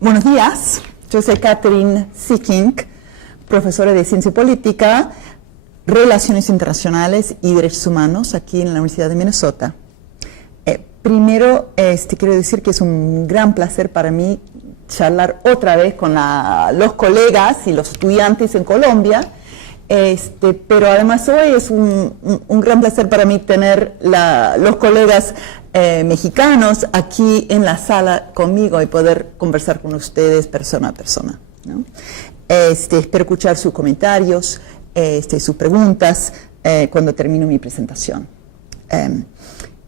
Buenos días, yo soy Catherine Seekink, profesora de Ciencia Política, Relaciones Internacionales y Derechos Humanos aquí en la Universidad de Minnesota. Primero, quiero decir que es un gran placer para mí charlar otra vez con los colegas y los estudiantes en Colombia, pero además hoy es un gran placer para mí tener los colegas mexicanos aquí en la sala conmigo y poder conversar con ustedes persona a persona, ¿no? Espero escuchar sus comentarios, sus preguntas cuando termino mi presentación.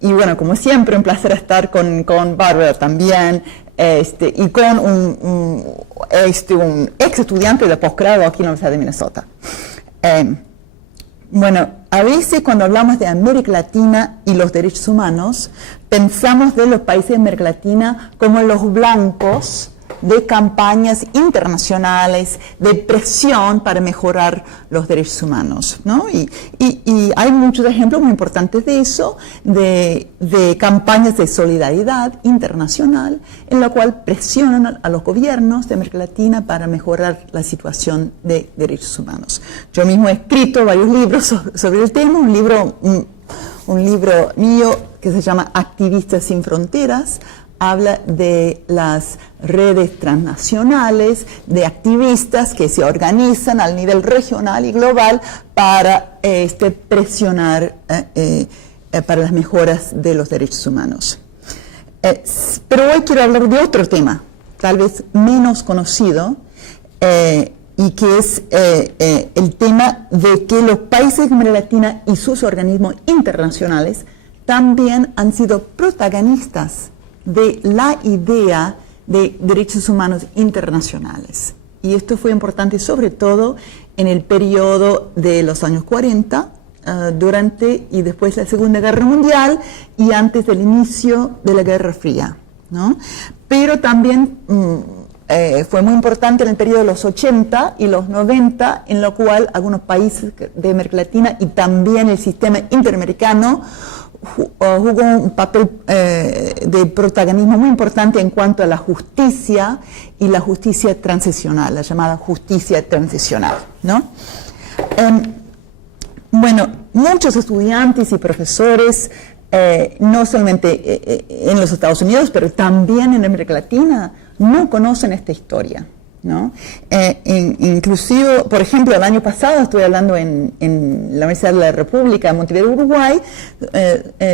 Y bueno, como siempre, un placer estar con Bárbara también, y con un ex estudiante de posgrado aquí en la Universidad de Minnesota. Bueno, a veces cuando hablamos de América Latina y los derechos humanos, pensamos de los países de América Latina como los blancos de campañas internacionales de presión para mejorar los derechos humanos, ¿no? Y hay muchos ejemplos muy importantes de eso, de campañas de solidaridad internacional en la cual presionan a los gobiernos de América Latina para mejorar la situación de derechos humanos. Yo mismo he escrito varios libros sobre el tema, un libro mío que se llama Activistas sin Fronteras, habla de las redes transnacionales de activistas que se organizan al nivel regional y global para presionar para las mejoras de los derechos humanos. Pero hoy quiero hablar de otro tema, tal vez menos conocido, y que es el tema de que los países de América Latina y sus organismos internacionales también han sido protagonistas de la idea de derechos humanos internacionales. Y esto fue importante sobre todo en el periodo de los años 40, durante y después de la Segunda Guerra Mundial y antes del inicio de la Guerra Fría, ¿no? Pero también fue muy importante en el periodo de los 80 y los 90, en lo cual algunos países de América Latina y también el sistema interamericano jugó un papel de protagonismo muy importante en cuanto a la justicia y la justicia transicional, la llamada justicia transicional, ¿no? Bueno, muchos estudiantes y profesores, no solamente en los Estados Unidos, pero también en América Latina, no conocen esta historia, ¿no? Inclusive, por ejemplo, el año pasado estuve hablando en la Universidad de la República de Montevideo, Uruguay,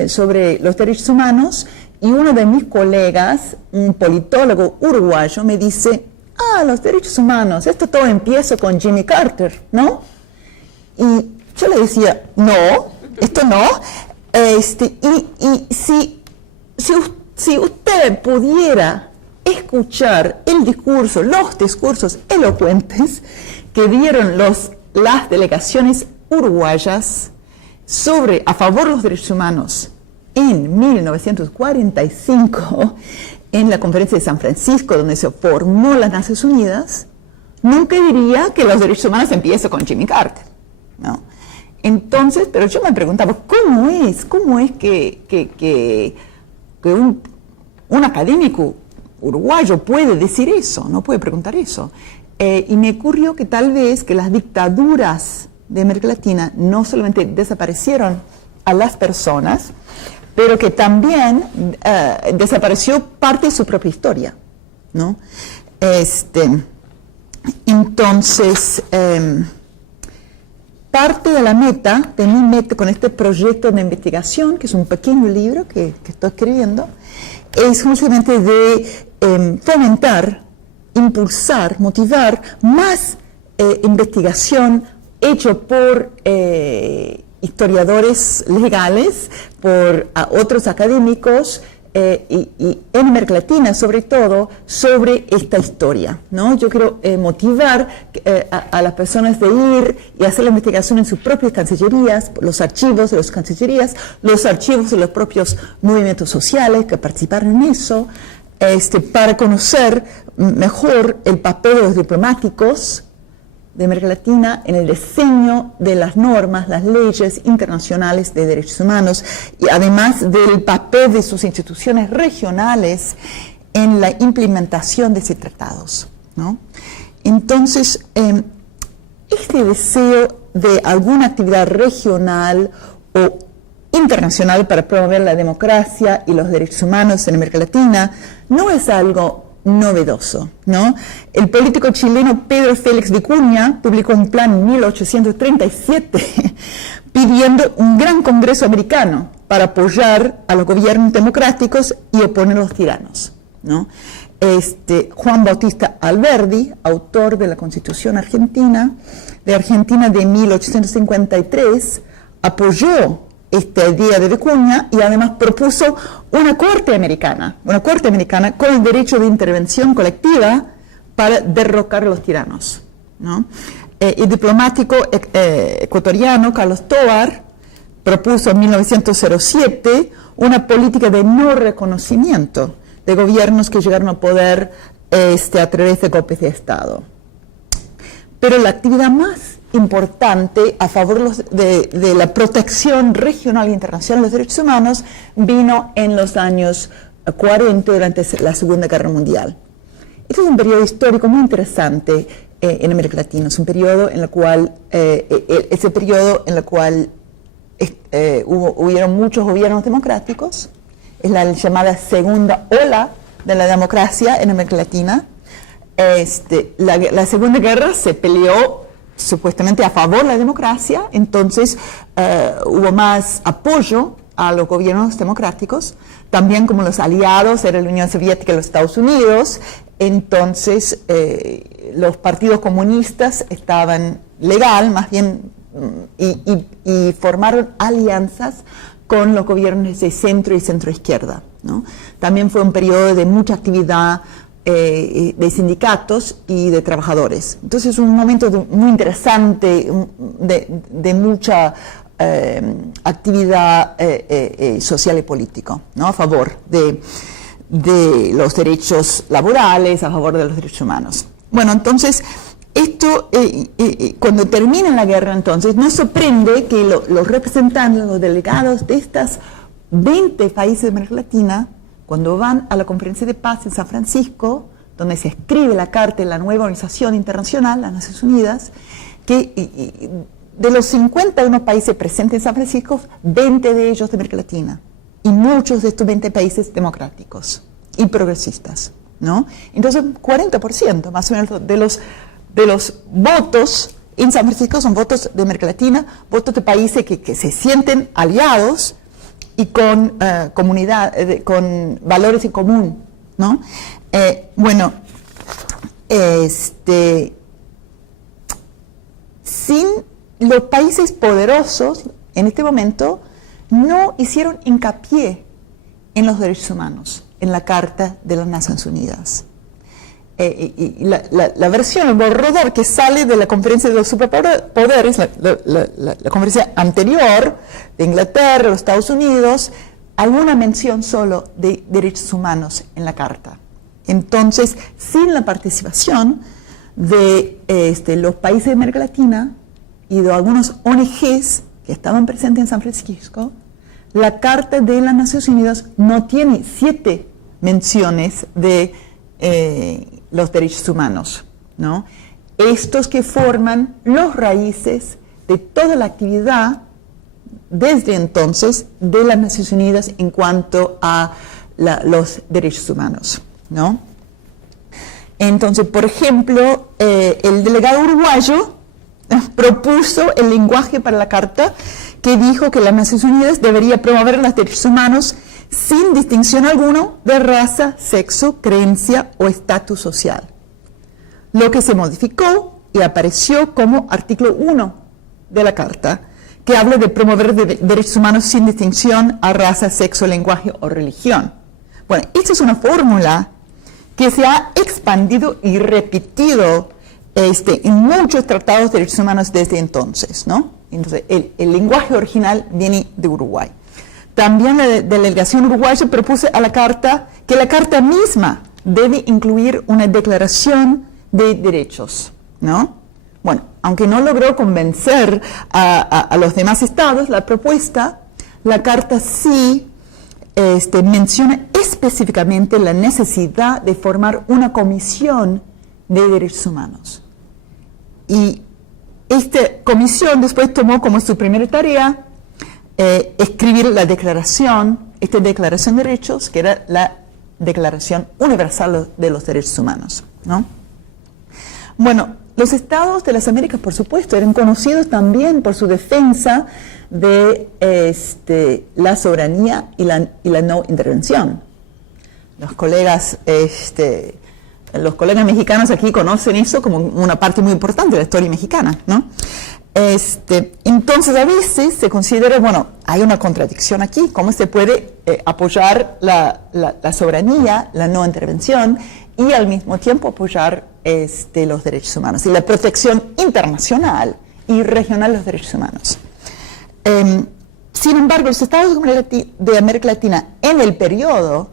sobre los derechos humanos, y uno de mis colegas, un politólogo uruguayo, me dice: los derechos humanos, esto todo empieza con Jimmy Carter, ¿no? Y yo le decía: no, esto no, y si usted pudiera escuchar los discursos elocuentes que dieron las delegaciones uruguayas a favor de los derechos humanos en 1945, en la Conferencia de San Francisco, donde se formó las Naciones Unidas, nunca diría que los derechos humanos empiezan con Jimmy Carter, ¿no? Entonces, pero yo me preguntaba, ¿cómo es que un académico uruguayo puede decir eso, no puede preguntar eso? Y me ocurrió que tal vez que las dictaduras de América Latina no solamente desaparecieron a las personas, pero que también desapareció parte de su propia historia, ¿no? Entonces, parte de mi meta con este proyecto de investigación, que es un pequeño libro que estoy escribiendo, es justamente de fomentar, impulsar, motivar más investigación hecho por historiadores legales, por otros académicos y en América Latina sobre todo, sobre esta historia, ¿no? Yo quiero motivar a las personas de ir y hacer la investigación en sus propias cancillerías, los archivos de las cancillerías, los archivos de los propios movimientos sociales que participaron en eso, para conocer mejor el papel de los diplomáticos de América Latina en el diseño de las normas, las leyes internacionales de derechos humanos, y además del papel de sus instituciones regionales en la implementación de esos tratados, ¿no? Entonces, este deseo de alguna actividad regional o internacional para promover la democracia y los derechos humanos en América Latina no es algo novedoso, ¿no? El político chileno Pedro Félix Vicuña publicó un plan en 1837 pidiendo un gran congreso americano para apoyar a los gobiernos democráticos y oponer a los tiranos, ¿no? Juan Bautista Alberdi, autor de la Constitución Argentina de 1853, apoyó esta idea de Vicuña y además propuso una corte americana con el derecho de intervención colectiva para derrocar a los tiranos, ¿no? El diplomático ecuatoriano Carlos Tovar propuso en 1907 una política de no reconocimiento de gobiernos que llegaron a poder a través de golpes de Estado. Pero la actividad más importante a favor de la protección regional e internacional de los derechos humanos vino en los años 40 durante la Segunda Guerra Mundial. Este es un periodo histórico muy interesante en América Latina. Es un periodo en el cual, hubieron muchos gobiernos democráticos. Es la llamada segunda ola de la democracia en América Latina. La Segunda Guerra se peleó supuestamente a favor de la democracia, entonces hubo más apoyo a los gobiernos democráticos, también como los aliados era la Unión Soviética y los Estados Unidos, entonces los partidos comunistas estaban legal, más bien, y formaron alianzas con los gobiernos de centro y centro-izquierda, ¿no? También fue un periodo de mucha actividad de sindicatos y de trabajadores. Entonces es un momento muy interesante, de mucha actividad social y política, ¿no? A favor de los derechos laborales, a favor de los derechos humanos. Bueno, entonces, esto, cuando termina la guerra, entonces, nos sorprende que los representantes, los delegados de estas 20 países de América Latina, cuando van a la conferencia de paz en San Francisco, donde se escribe la carta de la nueva organización internacional, las Naciones Unidas, que de los 51 países presentes en San Francisco, 20 de ellos de América Latina, y muchos de estos 20 países democráticos y progresistas, ¿no? Entonces, 40% más o menos de los votos en San Francisco son votos de América Latina, votos de países que se sienten aliados y con con valores en común, ¿no? Sin los países poderosos en este momento no hicieron hincapié en los derechos humanos en la Carta de las Naciones Unidas. Y la versión, el borrador que sale de la conferencia de los superpoderes, la conferencia anterior de Inglaterra, los Estados Unidos, alguna mención solo de derechos humanos en la Carta. Entonces, sin la participación de los países de América Latina y de algunos ONGs que estaban presentes en San Francisco, la Carta de las Naciones Unidas no tiene 7 menciones de los derechos humanos, ¿no? Estos que forman los raíces de toda la actividad desde entonces de las Naciones Unidas en cuanto a los derechos humanos, ¿no? Entonces, por ejemplo, el delegado uruguayo propuso el lenguaje para la Carta que dijo que las Naciones Unidas debería promover los derechos humanos sin distinción alguna de raza, sexo, creencia o estatus social. Lo que se modificó y apareció como artículo 1 de la Carta, que habla de promover derechos humanos sin distinción a raza, sexo, lenguaje o religión. Bueno, esta es una fórmula que se ha expandido y repetido en muchos tratados de derechos humanos desde entonces, ¿no? Entonces, el lenguaje original viene de Uruguay. También la delegación uruguaya propuso a la Carta que la Carta misma debe incluir una declaración de derechos, ¿no? Bueno, aunque no logró convencer a los demás estados, la Carta sí menciona específicamente la necesidad de formar una comisión de derechos humanos. Y esta comisión después tomó como su primera tarea escribir la declaración, esta Declaración de Derechos, que era la Declaración Universal de los Derechos Humanos, ¿no? Bueno, los estados de las Américas, por supuesto, eran conocidos también por su defensa de la soberanía y la no intervención. Los colegas mexicanos aquí conocen eso como una parte muy importante de la historia mexicana, ¿no? Entonces, a veces se considera, bueno, hay una contradicción aquí, ¿cómo se puede apoyar la soberanía, la no intervención, y al mismo tiempo apoyar los derechos humanos y la protección internacional y regional de los derechos humanos? Sin embargo, los estados de América Latina en el periodo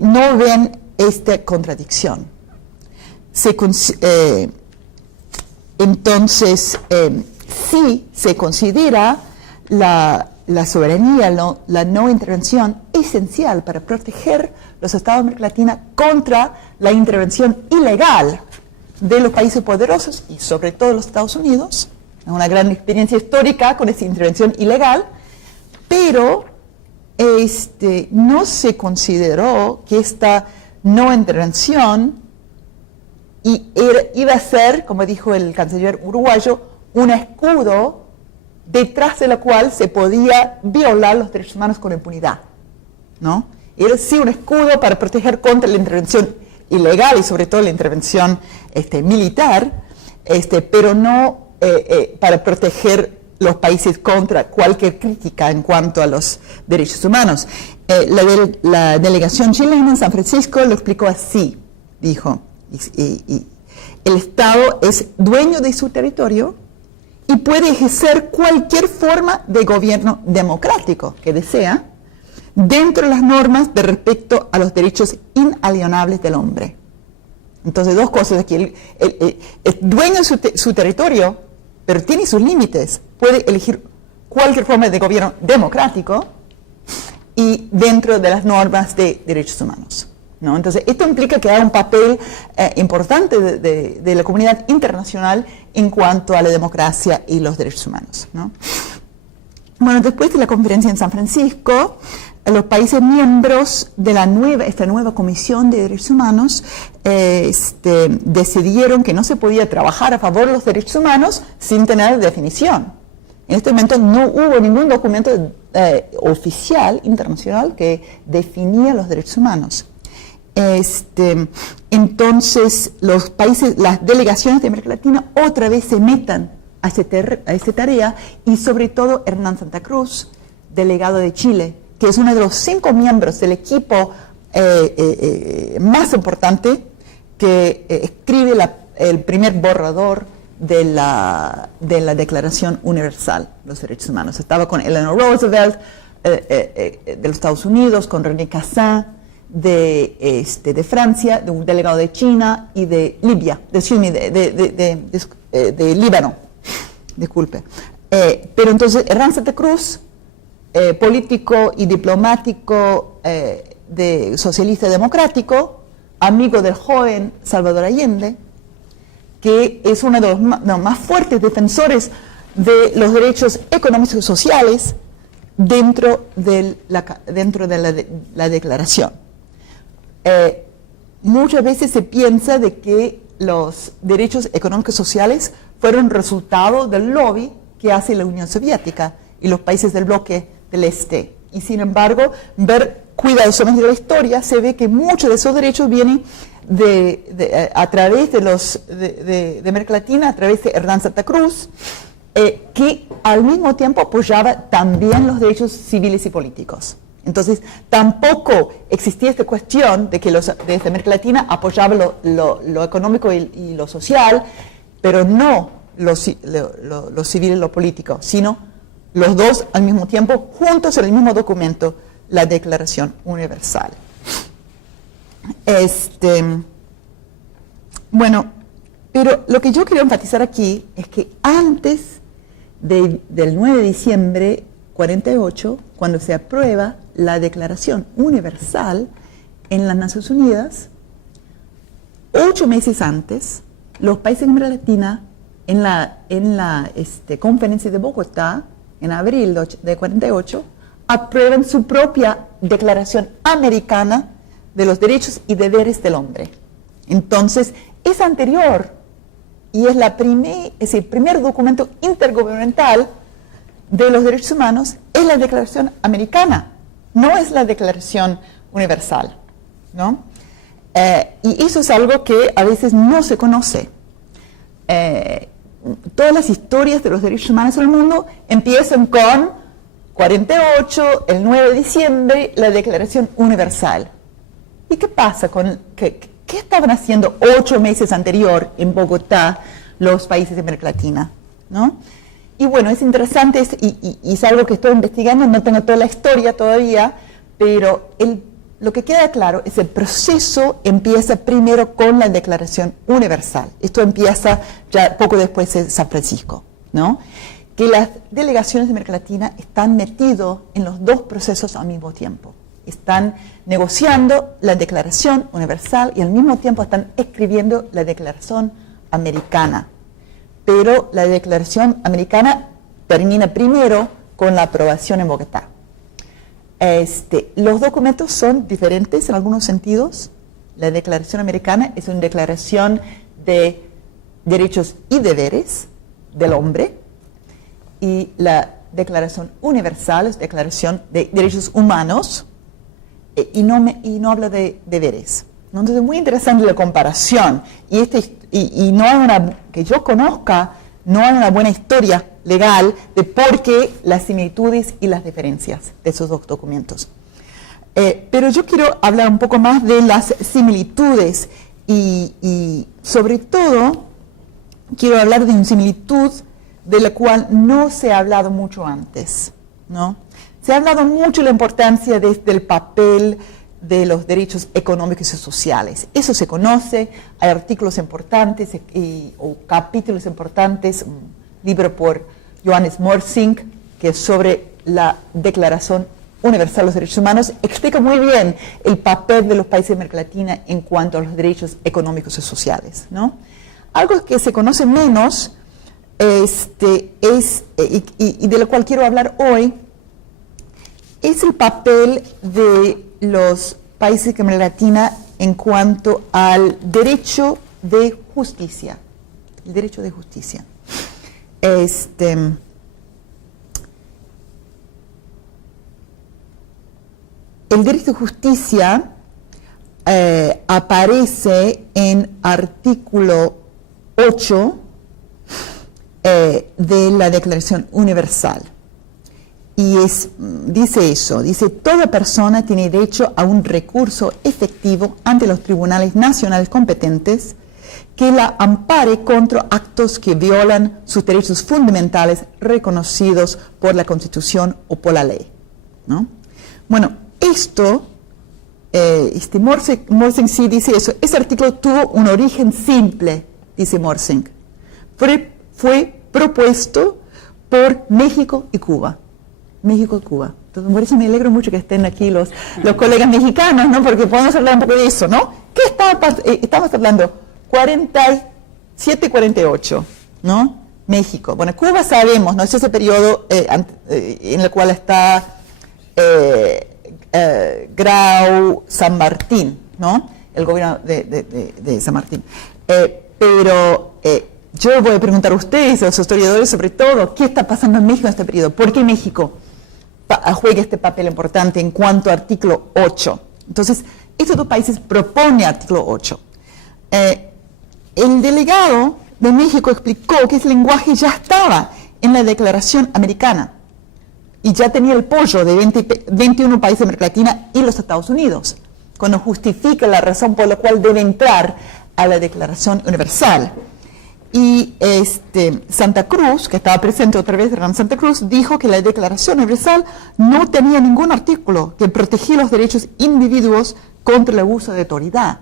no ven esta contradicción. Entonces, sí se considera la soberanía, la no intervención esencial para proteger los estados de América Latina contra la intervención ilegal de los países poderosos y sobre todo los Estados Unidos. Una gran experiencia histórica con esa intervención ilegal, pero no se consideró que esta no intervención iba a ser, como dijo el canciller uruguayo, un escudo detrás de la cual se podía violar los derechos humanos con impunidad, ¿no? Era sí un escudo para proteger contra la intervención ilegal y sobre todo la intervención militar, pero no para proteger los países contra cualquier crítica en cuanto a los derechos humanos. La delegación chilena en San Francisco lo explicó así, dijo, y el Estado es dueño de su territorio y puede ejercer cualquier forma de gobierno democrático que desea dentro de las normas de respecto a los derechos inalienables del hombre. Entonces, dos cosas aquí. Es dueño de su territorio, pero tiene sus límites. Puede elegir cualquier forma de gobierno democrático y dentro de las normas de derechos humanos, ¿no? Entonces, esto implica que hay un papel importante de la comunidad internacional en cuanto a la democracia y los derechos humanos, ¿no? Bueno, después de la conferencia en San Francisco, los países miembros de esta nueva Comisión de Derechos Humanos decidieron que no se podía trabajar a favor de los derechos humanos sin tener definición. En este momento no hubo ningún documento oficial internacional que definía los derechos humanos. Entonces, los países, las delegaciones de América Latina otra vez se metan a esta tarea, y sobre todo Hernán Santa Cruz, delegado de Chile, que es uno de los 5 miembros del equipo más importante que escribe el primer borrador de la Declaración Universal de los Derechos Humanos. Estaba con Eleanor Roosevelt de los Estados Unidos, con René Cassin de Francia, de un delegado de China y de Libia, de Líbano, disculpe. Pero entonces Hernán Santa Cruz, político y diplomático socialista democrático, amigo del joven Salvador Allende, que es uno de los más fuertes defensores de los derechos económicos y sociales dentro de la declaración. Muchas veces se piensa de que los derechos económicos y sociales fueron resultado del lobby que hace la Unión Soviética y los países del bloque del Este. Y sin embargo, ver cuidadosamente la historia, se ve que muchos de esos derechos vienen a través de América Latina, a través de Hernán Santa Cruz, que al mismo tiempo apoyaba también los derechos civiles y políticos. Entonces, tampoco existía esta cuestión de que desde América Latina apoyaba lo económico y lo social, pero no lo civil y lo político, sino los dos al mismo tiempo, juntos en el mismo documento, la Declaración Universal. Bueno, pero lo que yo quiero enfatizar aquí es que antes del 9 de diciembre 1948, cuando se aprueba la Declaración Universal en las Naciones Unidas. 8 meses antes, los países de América Latina, en la conferencia de Bogotá, en abril de 48, aprueban su propia Declaración Americana de los Derechos y Deberes del Hombre. Entonces, es anterior y es el primer documento intergubernamental de los derechos humanos, es la Declaración Americana, no es la Declaración Universal, ¿no? Y eso es algo que a veces no se conoce. Todas las historias de los derechos humanos en el mundo empiezan con 48, el 9 de diciembre, la Declaración Universal. ¿Y qué pasa qué estaban haciendo 8 meses anterior en Bogotá los países de América Latina, ¿no? Y bueno, es interesante y es algo que estoy investigando, no tengo toda la historia todavía, pero lo que queda claro es que el proceso empieza primero con la Declaración Universal. Esto empieza ya poco después de San Francisco, ¿no? Que las delegaciones de América Latina están metidos en los dos procesos al mismo tiempo. Están negociando la Declaración Universal y al mismo tiempo están escribiendo la Declaración Americana. Pero la Declaración Americana termina primero con la aprobación en Bogotá. Los documentos son diferentes en algunos sentidos. La Declaración Americana es una declaración de derechos y deberes del hombre, y la Declaración Universal es declaración de derechos humanos y no habla de deberes. Entonces es muy interesante la comparación y no hay que yo conozca, no hay una buena historia legal de por qué las similitudes y las diferencias de esos dos documentos. Pero yo quiero hablar un poco más de las similitudes y sobre todo quiero hablar de una similitud de la cual no se ha hablado mucho antes, ¿no? Se ha hablado mucho de la importancia del papel de los derechos económicos y sociales. Eso se conoce, hay artículos importantes o capítulos importantes, un libro por Johannes Morsink, que es sobre la Declaración Universal de los Derechos Humanos, explica muy bien el papel de los países de América Latina en cuanto a los derechos económicos y sociales, ¿no? Algo que se conoce menos y de lo cual quiero hablar hoy es el papel de los países de América Latina en cuanto al derecho de justicia. El derecho de justicia. El derecho de justicia aparece en artículo 8 de la Declaración Universal. Y dice, toda persona tiene derecho a un recurso efectivo ante los tribunales nacionales competentes que la ampare contra actos que violan sus derechos fundamentales reconocidos por la Constitución o por la ley, ¿no? Bueno, esto, Morsink sí dice eso. Ese artículo tuvo un origen simple, dice Morsink. Fue propuesto por México y Cuba. México y Cuba. Entonces, por eso me alegro mucho que estén aquí los colegas mexicanos, ¿no? Porque podemos hablar un poco de eso, ¿no? ¿Qué estamos hablando? 47 y 48, ¿no? México. Bueno, Cuba sabemos, ¿no? Es ese periodo en el cual está Grau, San Martín, ¿no? El gobierno de San Martín. Pero yo voy a preguntar a ustedes, a los historiadores sobre todo, ¿qué está pasando en México en este periodo? ¿Por qué México juega este papel importante en cuanto a artículo 8? Entonces, estos dos países proponen artículo 8. El delegado de México explicó que ese lenguaje ya estaba en la Declaración Americana y ya tenía el apoyo de 21 países de América Latina y los Estados Unidos, cuando justifica la razón por la cual debe entrar a la Declaración Universal. Y Santa Cruz, que estaba presente otra vez, Hernán Santa Cruz, dijo que la Declaración Universal no tenía ningún artículo que protegía los derechos individuos contra el abuso de autoridad.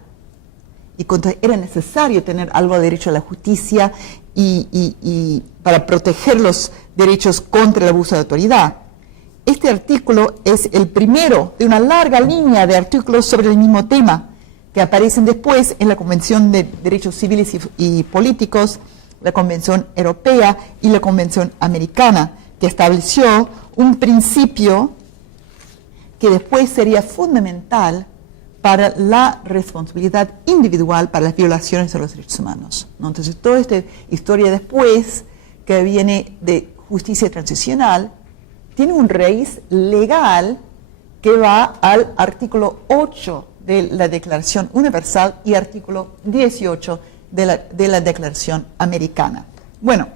Y era necesario tener algo de derecho a la justicia y para proteger los derechos contra el abuso de autoridad. este artículo es el primero de una larga línea de artículos sobre el mismo tema que aparecen después en la Convención de Derechos Civiles y Políticos, la Convención Europea y la Convención Americana, que estableció un principio que después sería fundamental para la responsabilidad individual para las violaciones de los derechos humanos, ¿no? Entonces, toda esta historia después, que viene de justicia transicional, tiene una raíz legal que va al artículo 8 de la Declaración Universal y artículo 18 de la Declaración Americana. Bueno,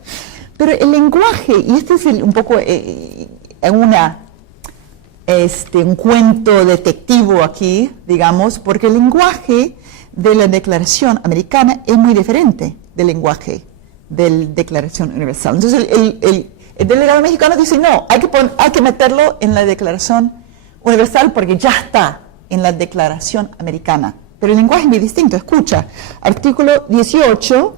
pero el lenguaje, y este es un poco un cuento detectivo aquí, digamos, porque el lenguaje de la Declaración Americana es muy diferente del lenguaje de la Declaración Universal. Entonces el delegado mexicano dice, no, hay que meterlo en la Declaración Universal porque ya está en la Declaración Americana. Pero el lenguaje es muy distinto. Escucha, artículo 18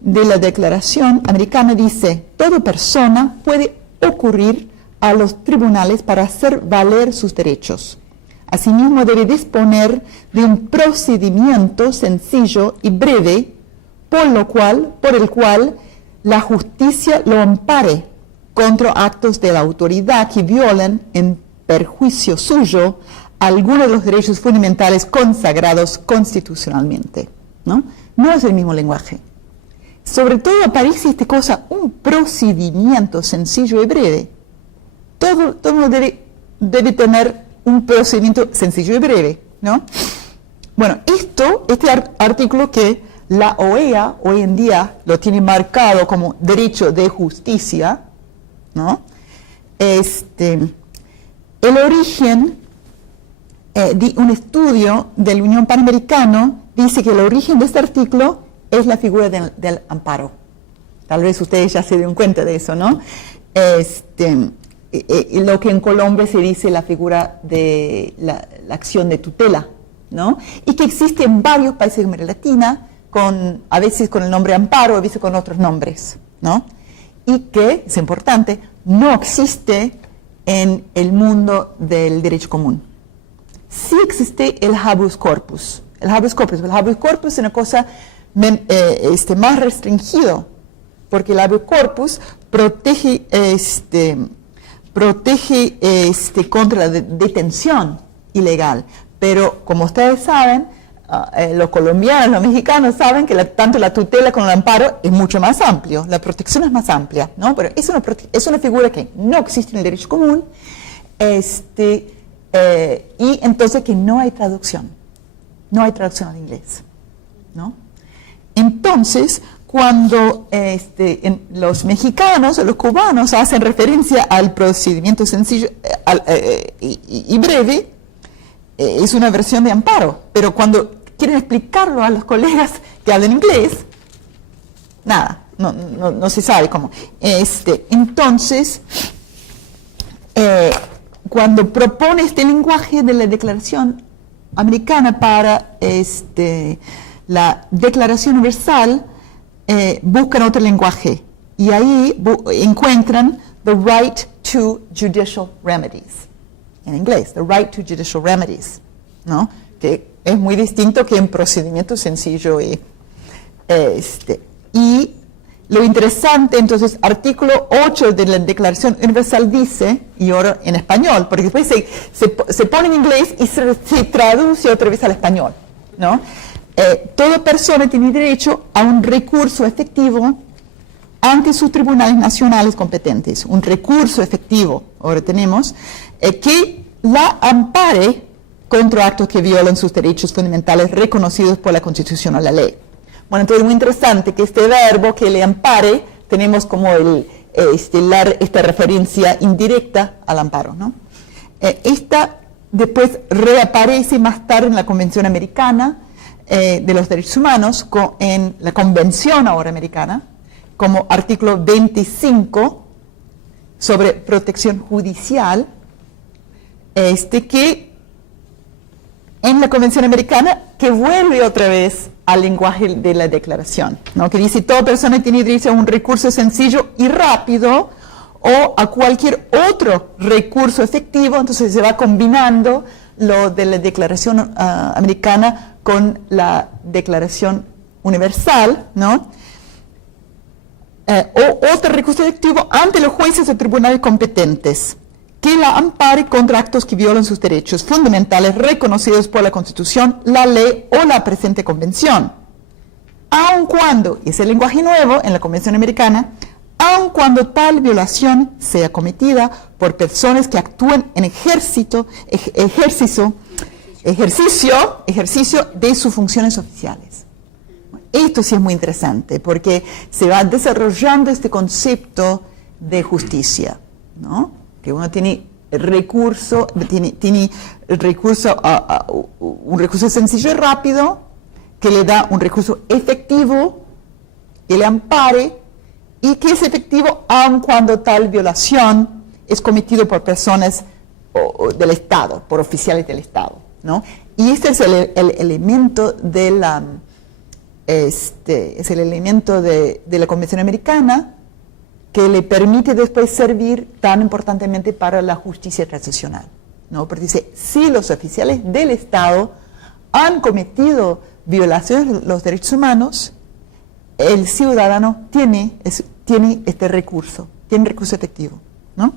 de la Declaración Americana dice, toda persona puede ocurrir a los tribunales para hacer valer sus derechos. Asimismo, debe disponer de un procedimiento sencillo y breve, por el cual la justicia lo ampare contra actos de la autoridad que violen en perjuicio suyo algunos de los derechos fundamentales consagrados constitucionalmente, ¿no? No es el mismo lenguaje. Sobre todo aparece esta cosa, un procedimiento sencillo y breve. Todo mundo debe tener un procedimiento sencillo y breve, ¿no? Bueno, este artículo que la OEA hoy en día lo tiene marcado como derecho de justicia, ¿no? El origen de un estudio de la Unión Panamericana dice que el origen de este artículo es la figura del amparo. Tal vez ustedes ya se dieron cuenta de eso, ¿no? Lo que en Colombia se dice la figura de la acción de tutela, ¿no? Y que existe en varios países de América Latina, a veces con el nombre amparo, a veces con otros nombres, ¿no? Y que, es importante, no existe en el mundo del derecho común. Sí existe el habeas corpus. El habeas corpus es una cosa más restringido, porque el habeas corpus protege contra la detención ilegal. Pero, como ustedes saben, los colombianos, los mexicanos saben que tanto la tutela como el amparo es mucho más amplio, la protección es más amplia, ¿no? Pero es una figura que no existe en el derecho común, y entonces que no hay traducción al inglés, ¿no? Entonces, cuando los mexicanos o los cubanos hacen referencia al procedimiento sencillo y breve, es una versión de amparo, pero cuando quieren explicarlo a los colegas que hablan inglés, nada, no se sabe cómo. Entonces, cuando propone este lenguaje de la Declaración Americana para la Declaración Universal, buscan otro lenguaje y ahí encuentran the right to judicial remedies. En inglés, the right to judicial remedies, ¿no? Que es muy distinto que un procedimiento sencillo. Y lo interesante, entonces, artículo 8 de la Declaración Universal dice, y ahora en español, porque después se pone en inglés y se traduce otra vez al español, ¿no? Toda persona tiene derecho a un recurso efectivo ante sus tribunales nacionales competentes. Un recurso efectivo, ahora tenemos, que la ampare contra actos que violan sus derechos fundamentales reconocidos por la Constitución o la ley. Bueno, entonces es muy interesante que este verbo que le ampare, tenemos como esta referencia indirecta al amparo, ¿no? Esta después reaparece más tarde en la Convención Americana de los Derechos Humanos, en la Convención ahora americana, como artículo 25 sobre protección judicial, que en la Convención Americana, que vuelve otra vez al lenguaje de la Declaración, ¿no? Que dice, toda persona tiene derecho a un recurso sencillo y rápido o a cualquier otro recurso efectivo. Entonces se va combinando lo de la Declaración Americana con la Declaración Universal, ¿no? O otro recurso efectivo ante los jueces o tribunales competentes que la ampare contra actos que violan sus derechos fundamentales reconocidos por la Constitución, la ley o la presente convención. Aun cuando, y es el lenguaje nuevo en la Convención Americana, aun cuando tal violación sea cometida por personas que actúen en ejercicio de sus funciones oficiales. Esto sí es muy interesante porque se va desarrollando este concepto de justicia, ¿no? Que uno tiene recurso, tiene recurso un recurso sencillo y rápido que le da un recurso efectivo que le ampare y que es efectivo aun cuando tal violación es cometido por personas del Estado, por oficiales del Estado, ¿no? Y este es el elemento de la de la Convención Americana que le permite después servir tan importantemente para la justicia transicional, ¿no? Porque dice, si los oficiales del Estado han cometido violaciones de los derechos humanos, el ciudadano tiene este recurso, tiene recurso efectivo, ¿no?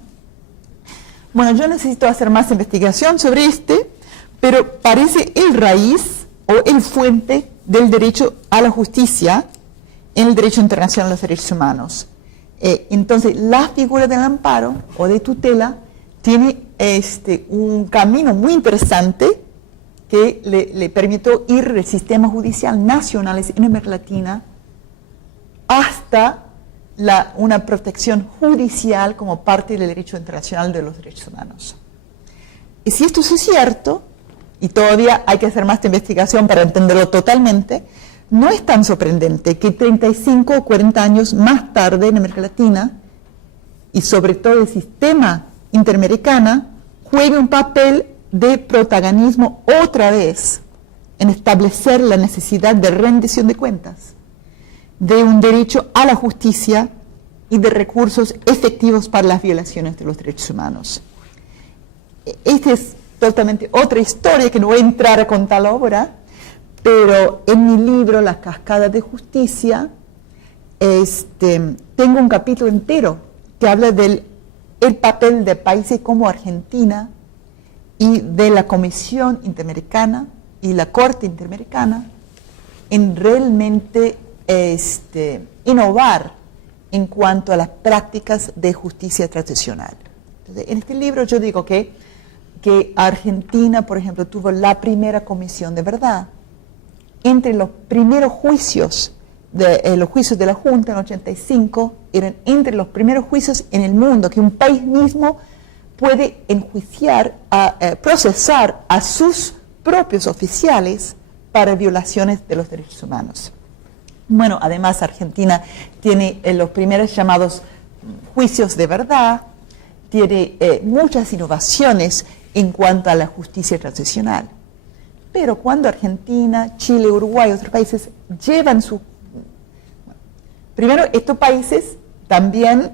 Bueno, yo necesito hacer más investigación sobre pero parece el raíz o el fuente del derecho a la justicia en el derecho internacional de los derechos humanos. Entonces, la figura del amparo o de tutela tiene un camino muy interesante que le permitió ir del sistema judicial nacionales en América Latina hasta una protección judicial como parte del derecho internacional de los derechos humanos. Y si esto es cierto, y todavía hay que hacer más investigación para entenderlo totalmente, no es tan sorprendente que 35 o 40 años más tarde en América Latina, y sobre todo el sistema interamericano, juegue un papel de protagonismo otra vez en establecer la necesidad de rendición de cuentas, de un derecho a la justicia y de recursos efectivos para las violaciones de los derechos humanos. Esta es totalmente otra historia que no voy a entrar a contar ahora, pero en mi libro, Las Cascadas de Justicia, tengo un capítulo entero que habla del papel de países como Argentina y de la Comisión Interamericana y la Corte Interamericana en realmente innovar en cuanto a las prácticas de justicia transicional. Entonces, en este libro yo digo que Argentina, por ejemplo, tuvo la primera comisión de verdad. Entre los primeros juicios, los juicios de la Junta en 85, eran entre los primeros juicios en el mundo que un país mismo puede enjuiciar, procesar a sus propios oficiales para violaciones de los derechos humanos. Bueno, además Argentina tiene los primeros llamados juicios de verdad, tiene muchas innovaciones en cuanto a la justicia transicional. Pero cuando Argentina, Chile, Uruguay y otros países llevan su... Primero, estos países también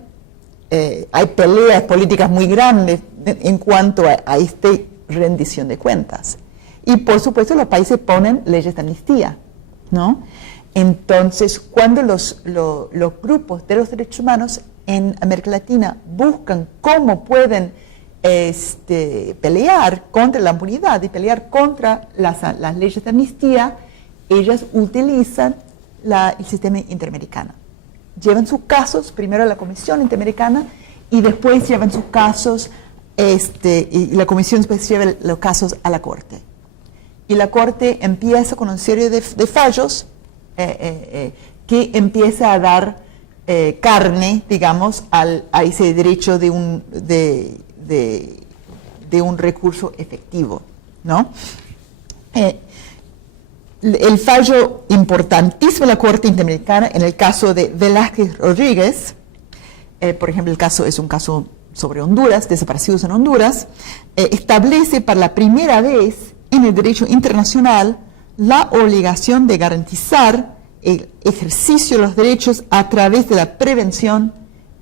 hay peleas políticas muy grandes en cuanto a esta rendición de cuentas. Y por supuesto los países ponen leyes de amnistía, ¿no? Entonces, cuando los grupos de los derechos humanos en América Latina buscan cómo pueden pelear contra la impunidad y pelear contra las leyes de amnistía, ellas utilizan el sistema interamericano. Llevan sus casos primero a la Comisión Interamericana y después llevan sus casos, y la Comisión después lleva los casos a la Corte. Y la Corte empieza con una serie de fallos que empieza a dar carne, digamos, a ese derecho de un recurso efectivo, ¿no? El fallo importantísimo de la Corte Interamericana en el caso de Velázquez Rodríguez, por ejemplo, el caso es un caso sobre Honduras, desaparecidos en Honduras, establece para la primera vez en el derecho internacional la obligación de garantizar el ejercicio de los derechos a través de la prevención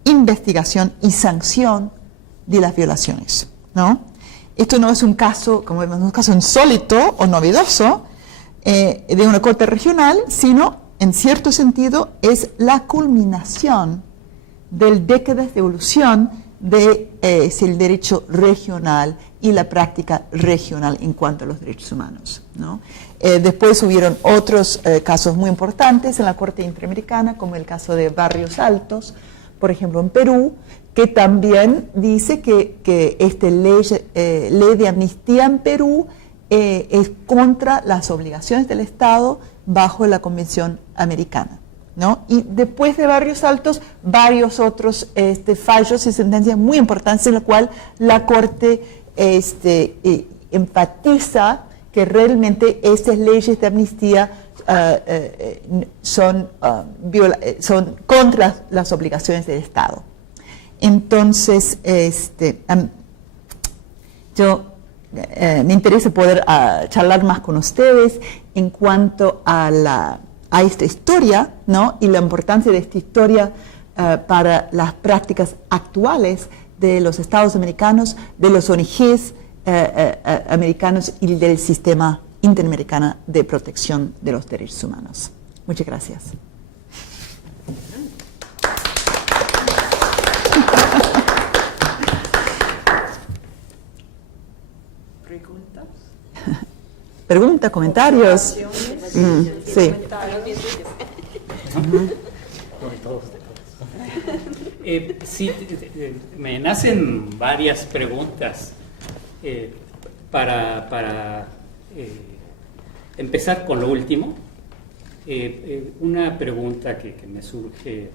investigación y sanción de las violaciones, ¿no? Esto no es un caso, como vemos, un caso insólito o novedoso de una corte regional, sino, en cierto sentido, es la culminación del décadas de evolución del derecho regional y la práctica regional en cuanto a los derechos humanos, ¿no? Después hubieron otros casos muy importantes en la Corte Interamericana, como el caso de Barrios Altos, por ejemplo en Perú, que también dice que esta ley de amnistía en Perú es contra las obligaciones del Estado bajo la Convención Americana, ¿no? Y después de Barrios Altos, varios otros fallos y sentencias muy importantes en la cual la Corte enfatiza que realmente estas leyes de amnistía son contra las obligaciones del Estado. Entonces, yo me interesa poder charlar más con ustedes en cuanto a esta historia, ¿no? Y la importancia de esta historia para las prácticas actuales de los Estados americanos, de los ONGs americanos y del sistema interamericano de protección de los derechos humanos. Muchas gracias. ¿Preguntas? ¿Preguntas, comentarios? Sí. Sí, me nacen varias preguntas para empezar con lo último. Una pregunta que me surge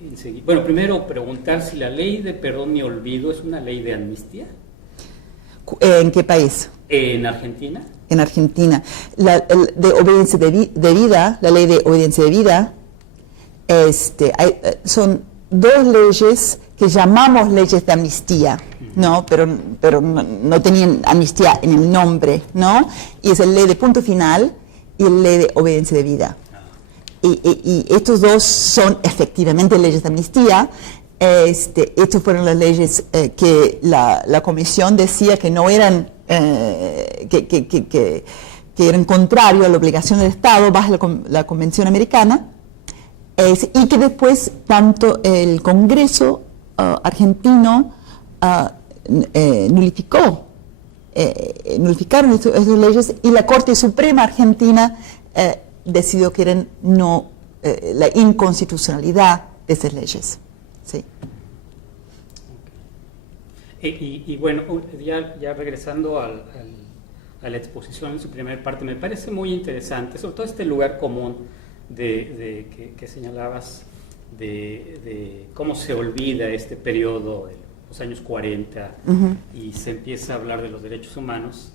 enseguida. Bueno, primero preguntar si la ley de perdón y olvido es una ley de amnistía. ¿En qué país? ¿En Argentina? En Argentina. De obediencia debida, la ley de obediencia debida, son dos leyes que llamamos leyes de amnistía, ¿no? Pero no tenían amnistía en el nombre, ¿no? Y es la ley de punto final y la ley de obediencia debida. Y estos dos son efectivamente leyes de amnistía. Estas fueron las leyes que la Comisión decía que no eran, que eran contrarios a la obligación del Estado bajo la Convención Americana, y que después tanto el Congreso argentino nulificaron esas leyes, y la Corte Suprema Argentina decidió que eran la inconstitucionalidad de esas leyes. Sí. Y bueno, ya regresando a la exposición en su primera parte, me parece muy interesante, sobre todo este lugar común que señalabas de cómo se olvida este periodo de los años 40 y se empieza a hablar de los derechos humanos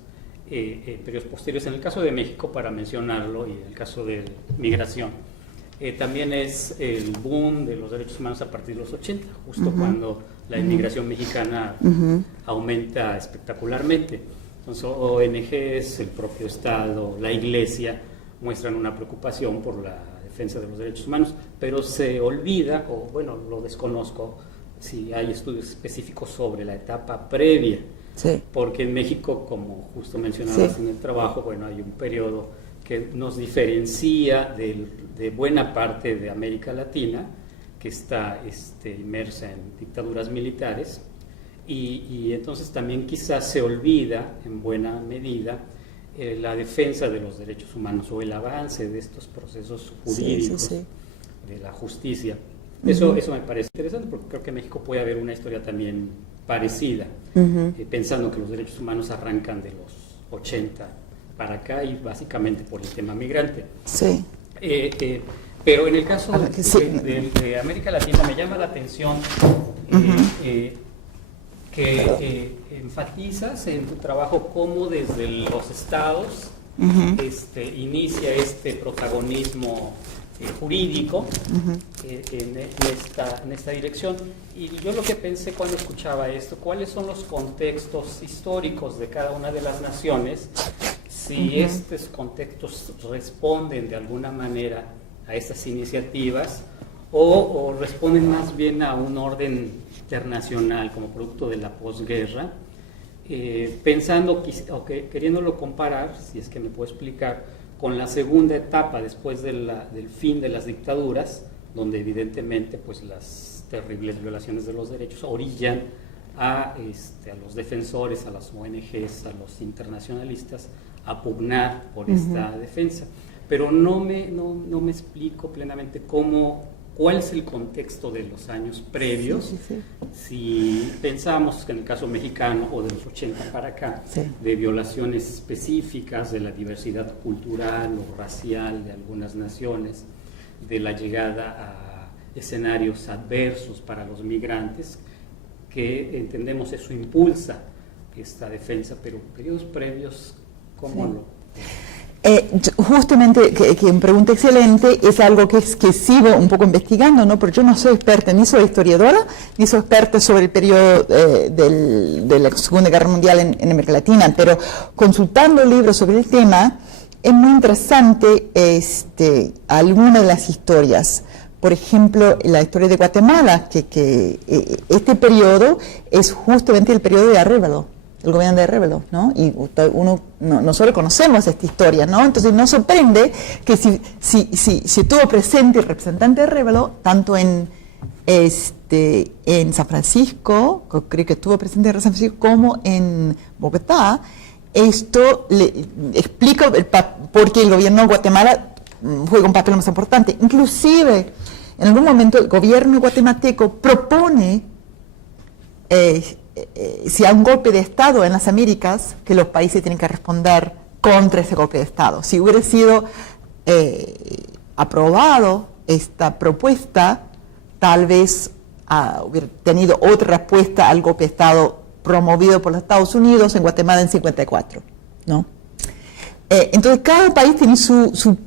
en periodos posteriores, en el caso de México, para mencionarlo, y en el caso de migración. También es el boom de los derechos humanos a partir de los 80, justo cuando la inmigración mexicana aumenta espectacularmente. Entonces, ONGs, el propio Estado, la Iglesia muestran una preocupación por la defensa de los derechos humanos, pero se olvida, o bueno, lo desconozco, si hay estudios específicos sobre la etapa previa, porque en México, como justo mencionabas en el trabajo, bueno, hay un periodo que nos diferencia de buena parte de América Latina, que está inmersa en dictaduras militares, y entonces también quizás se olvida en buena medida la defensa de los derechos humanos o el avance de estos procesos jurídicos de la justicia. Eso me parece interesante, porque creo que en México puede haber una historia también parecida, pensando que los derechos humanos arrancan de los 80 para acá y básicamente por el tema migrante. Pero en el caso de América Latina me llama la atención que enfatizas en tu trabajo cómo desde los estados inicia este protagonismo jurídico en esta dirección. Y yo lo que pensé cuando escuchaba esto, ¿cuáles son los contextos históricos de cada una de las naciones? Si estos contextos responden de alguna manera a estas iniciativas, o responden más bien a un orden internacional como producto de la posguerra, pensando o queriéndolo comparar, si es que me puedo explicar, con la segunda etapa después del fin de las dictaduras, donde evidentemente pues las terribles violaciones de los derechos orillan a los defensores, a las ONGs, a los internacionalistas a pugnar por esta defensa. Pero no me explico plenamente cuál es el contexto de los años previos. Si pensamos que en el caso mexicano o de los 80 para acá, de violaciones específicas de la diversidad cultural o racial de algunas naciones, de la llegada a escenarios adversos para los migrantes, que entendemos eso impulsa esta defensa, pero periodos previos, ¿cómo lo...? Justamente, que una pregunta excelente, es algo que sigo un poco investigando, ¿no? Porque yo no soy experta, ni soy historiadora, ni soy experta sobre el periodo de la Segunda Guerra Mundial en América Latina, pero consultando libros sobre el tema, es muy interesante algunas de las historias. Por ejemplo, la historia de Guatemala, que este periodo es justamente el periodo de Arévalo, el gobierno de Arévalo, ¿no? Y nosotros conocemos esta historia, ¿no? Entonces nos sorprende que si estuvo presente el representante de Arévalo, tanto en San Francisco, creo que estuvo presente en San Francisco, como en Bogotá, esto le explica por qué el gobierno de Guatemala juega un papel más importante. Inclusive, en algún momento el gobierno guatemalteco propone, si hay un golpe de Estado en las Américas, que los países tienen que responder contra ese golpe de Estado. Si hubiera sido aprobado esta propuesta, tal vez hubiera tenido otra respuesta al golpe de Estado promovido por los Estados Unidos en Guatemala en 54, ¿no? Entonces cada país tiene su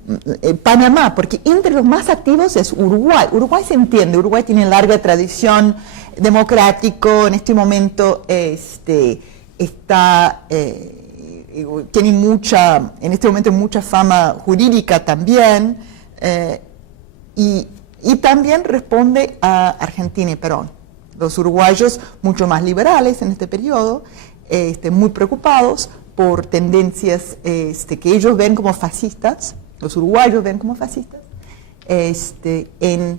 Panamá, porque entre los más activos es Uruguay. Uruguay se entiende, Uruguay tiene larga tradición democrático, en este momento tiene en este momento mucha fama jurídica también, y también responde a Argentina y Perón. Los uruguayos mucho más liberales en este periodo, muy preocupados por tendencias que ellos ven como fascistas, los uruguayos ven como fascistas, en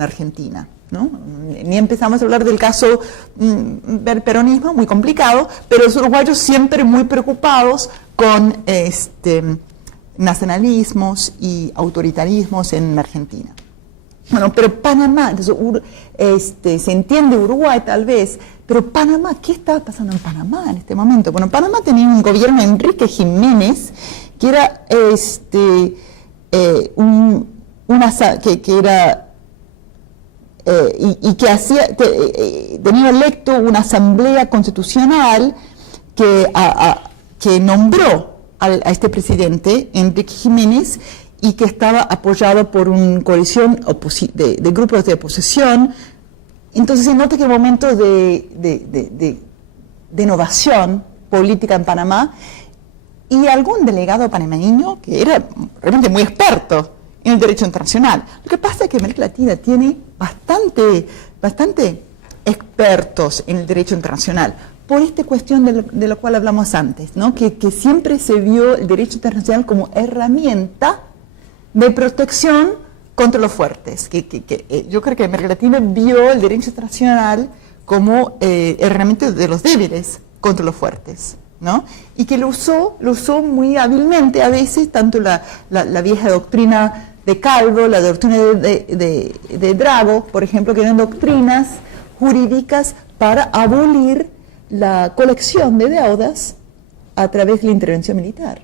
Argentina, ¿no? Ni empezamos a hablar del caso del peronismo, muy complicado, pero los uruguayos siempre muy preocupados con nacionalismos y autoritarismos en Argentina. Bueno, pero Panamá, entonces, se entiende Uruguay tal vez, pero Panamá, ¿qué estaba pasando en Panamá en este momento? Bueno, Panamá tenía un gobierno de Enrique Jiménez, que era tenía electo una asamblea constitucional que nombró a este presidente, Enrique Jiménez, y que estaba apoyado por una coalición de grupos de oposición. Entonces se nota que el momento de innovación política en Panamá, y algún delegado panameño que era realmente muy experto en el derecho internacional. Lo que pasa es que América Latina tiene bastante expertos en el derecho internacional, por esta cuestión de la cual hablamos antes, ¿no? Que siempre se vio el derecho internacional como herramienta de protección contra los fuertes. Yo creo que América Latina vio el derecho internacional como herramienta de los débiles contra los fuertes, ¿no? Y que lo usó muy hábilmente a veces, tanto la vieja doctrina de Calvo, la doctrina de Drago, por ejemplo, que eran doctrinas jurídicas para abolir la colección de deudas a través de la intervención militar.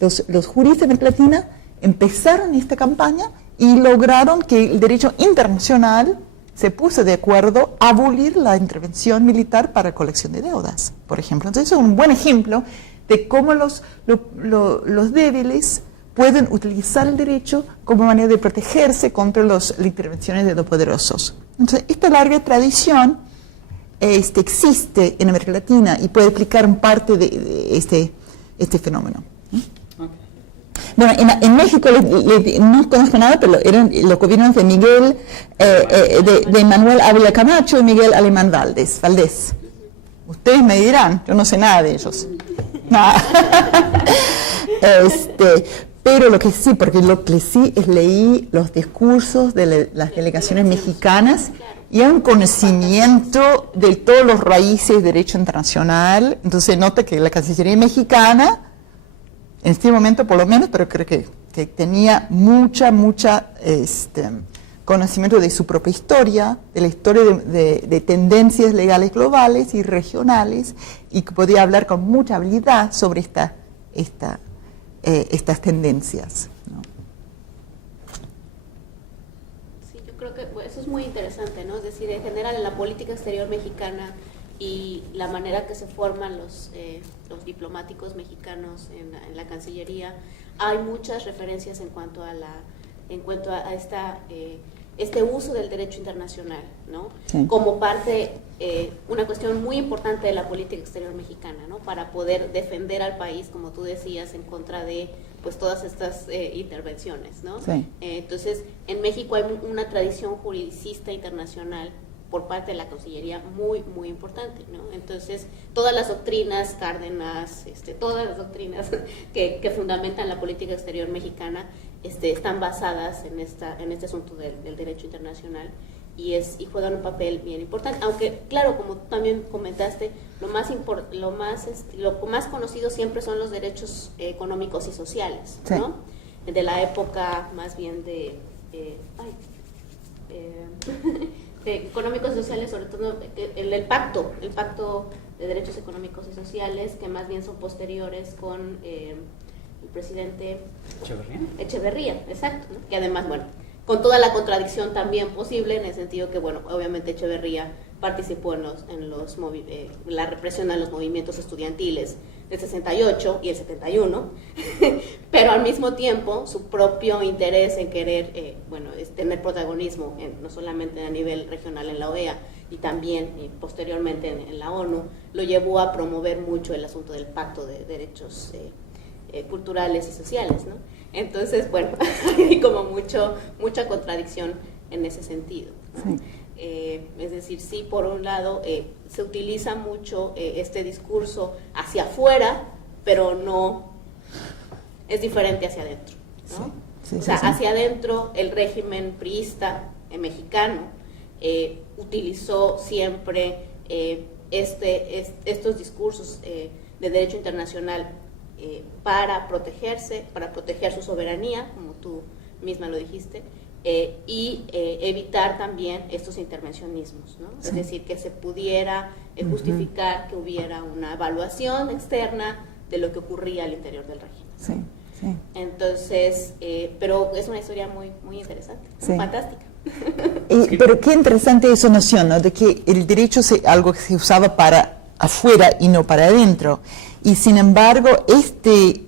Los juristas de América Latina empezaron esta campaña y lograron que el derecho internacional se puso de acuerdo a abolir la intervención militar para colección de deudas, por ejemplo. Entonces es un buen ejemplo de cómo los débiles pueden utilizar el derecho como manera de protegerse contra las intervenciones de los poderosos. Entonces esta larga tradición existe en América Latina y puede explicar en parte de este fenómeno. Okay. Bueno, en México no conozco nada, pero eran los gobiernos de Miguel, de Manuel Ávila Camacho y Miguel Alemán Valdés. Ustedes me dirán, yo no sé nada de ellos. Nada. Pero lo que sí, porque lo que sí es leí los discursos de las delegaciones mexicanas y hay un conocimiento de todos los raíces de derecho internacional. Entonces nota que la Cancillería mexicana, en este momento por lo menos, pero creo que tenía mucha conocimiento de su propia historia, de la historia de tendencias legales globales y regionales, y que podía hablar con mucha habilidad sobre estas tendencias, ¿no? Sí, yo creo que eso es muy interesante, ¿no? Es decir, en general en la política exterior mexicana y la manera que se forman los diplomáticos mexicanos en la Cancillería, hay muchas referencias en cuanto a este uso del derecho internacional, ¿no? Sí. Como parte, una cuestión muy importante de la política exterior mexicana, ¿no? Para poder defender al país, como tú decías, en contra de pues todas estas intervenciones, ¿no? Sí. Entonces, en México hay una tradición juridicista internacional por parte de la Cancillería muy, muy importante, ¿no? Entonces, todas las doctrinas, Cárdenas, todas las doctrinas que fundamentan la política exterior mexicana están basadas en este asunto del derecho internacional y juegan un papel bien importante, aunque claro, como tú también comentaste, lo más conocido siempre son los derechos económicos y sociales, sí, ¿no? De la época más bien de económicos y sociales, sobre todo el pacto de derechos económicos y sociales, que más bien son posteriores con el presidente Echeverría, exacto, ¿no? Que además, bueno, con toda la contradicción también posible, en el sentido que, bueno, obviamente Echeverría participó en la represión a los movimientos estudiantiles del 68 y el 71, pero al mismo tiempo su propio interés en querer, tener protagonismo, no solamente a nivel regional en la OEA, y también posteriormente en la ONU, lo llevó a promover mucho el asunto del pacto de derechos culturales y sociales, ¿no? Entonces, bueno, hay como mucha contradicción en ese sentido, ¿no? Sí. Es decir, sí, por un lado se utiliza mucho este discurso hacia afuera, pero no es diferente hacia adentro, ¿no? Sí, sí, o sea, sí, hacia adentro el régimen priista mexicano utilizó siempre estos discursos de derecho internacional para protegerse, para proteger su soberanía, como tú misma lo dijiste, y evitar también estos intervencionismos, ¿no? Sí. Es decir, que se pudiera justificar que hubiera una evaluación externa de lo que ocurría al interior del régimen. Sí, sí. Entonces, pero es una historia muy, muy interesante, sí, fantástica. Pero qué interesante esa noción, ¿no? De que el derecho es algo que se usaba para afuera y no para adentro. Y sin embargo, este